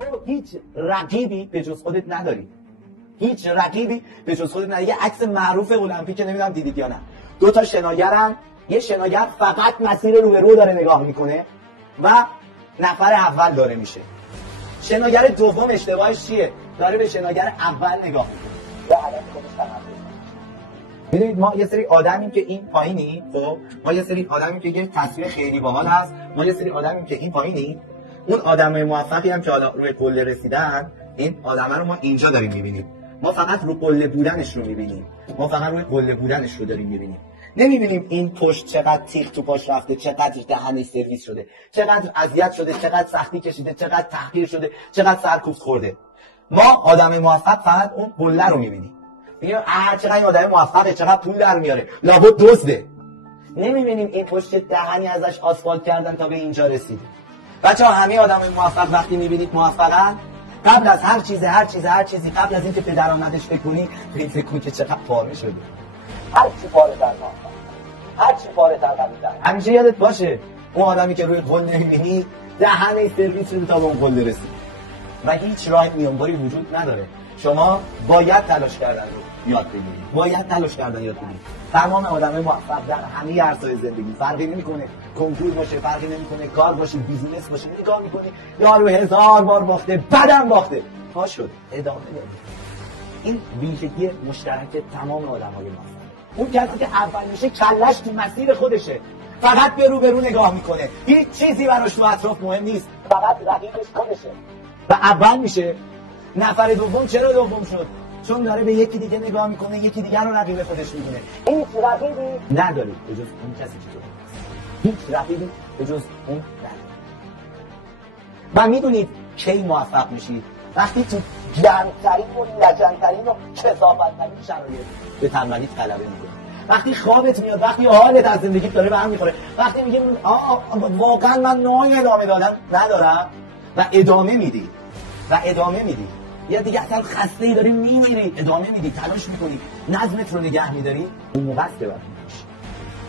تو هیچ رقیبی به جز خودت نداری. هیچ رقیبی به جز خودت نداری. یه عکس معروف المپیک نمیدونم دیدید یا نه، 2 تا شناگرن، یه شناگر فقط مسیر رو به رو داره نگاه میکنه و نفر اول داره میشه. شناگر دوم اشتباهش چیه؟ داره به شناگر اول نگاه میکنه. میدونید ما یه سری آدمیم که این پایینی، خب ما یه سری آدمیم که یه تصویر خیلی باحال هست، ما یه سری آدمیم که این پایینی. اون آدمای موفقی هم که حالا روی قله رسیدن، این آدما رو ما اینجا داریم میبینیم. ما فقط رو قله بودنش رو میبینیم. ما فقط روی قله بودنش رو داریم میبینیم. نمیبینیم این پشت چقدر تیغ تو پاش رفته، چقدر دهنش سرویس شده، چقدر اذیت شده، چقدر سختی کشیده، چقدر تحقیر شده، چقدر سرکوفت خورده. ما آدم موفق فقط اون قله رو میبینیم. میگم چقدر این آدم موفقه، چقدر پول در میاره، لابد دزده. نمیبینیم این پشت دهنی ازش آسفالت کردن تا به اینجا رسیده. بچه‌ها همه آدم موفق وقتی میبینید موفقن، قبل از هر چیزی قبل از اینکه به درآمدش فکر کنی، فکر کن که چقدر پاره شده. هر چی پاره در موفق، هر چی پاره در قبیل. همیشه یادت باشه اون آدمی که روی قله میبینی دهنش سرویس شده تا به اون قله رسید و هیچ راه میانبری وجود نداره. شما باید تلاش کردن رو یاد بگیرید. باید تلاش کردن یاد بگیرید. تمام آدمای موفق در همه عرصه‌های زندگی، فرقی نمی‌کنه کنکور باشه، فرقی نمی‌کنه کار باشه، بیزینس باشه، نگاه می‌کنی یارو 1000 بار باخته، بعدم باخته، پا شد ادامه بده. این ویژگی مشترک تمام آدم‌های موفق. اون کسی که اول میشه کلش تو مسیر خودشه، فقط به رو نگاه می‌کنه، هیچ چیزی براش تو اطراف مهم نیست، فقط رقیبش خودشه و اول میشه. نفر دوم چرا دوم شد؟ چون داره به یکی دیگه نگاه میکنه، یکی دیگه رو رقیب خودش میدونه. هیچ رقیبی نداری به جز اون کسی که تو هست. هیچ رقیبی به جز اون نداری. و میدونید کی موفق میشید؟ وقتی تو گرمترین و لجنترین و کثافت‌ترین شرایط به تنبلی غلبه میکنی. وقتی خوابت میاد، وقتی حالت از زندگی داره به هم میخوره، وقتی میگی واقعا من نوعی ادامه دادن ندارم و ادامه میدی. یا دیگه اصلا خسته‌ای داری میمیری، ادامه میدی، تلاش میکنی، نظمت رو نگه میداری، اون موقع است که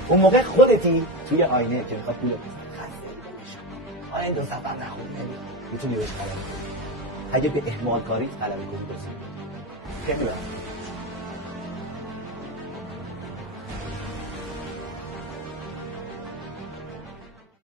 اون موقع خودتی توی آینه که میخواد پول بزنی، خسته‌ای میشی. حالا این 2 سفر نخونی میتونی بهش طلب کنی. اگه به اهمال کاری طلب کنی خیلی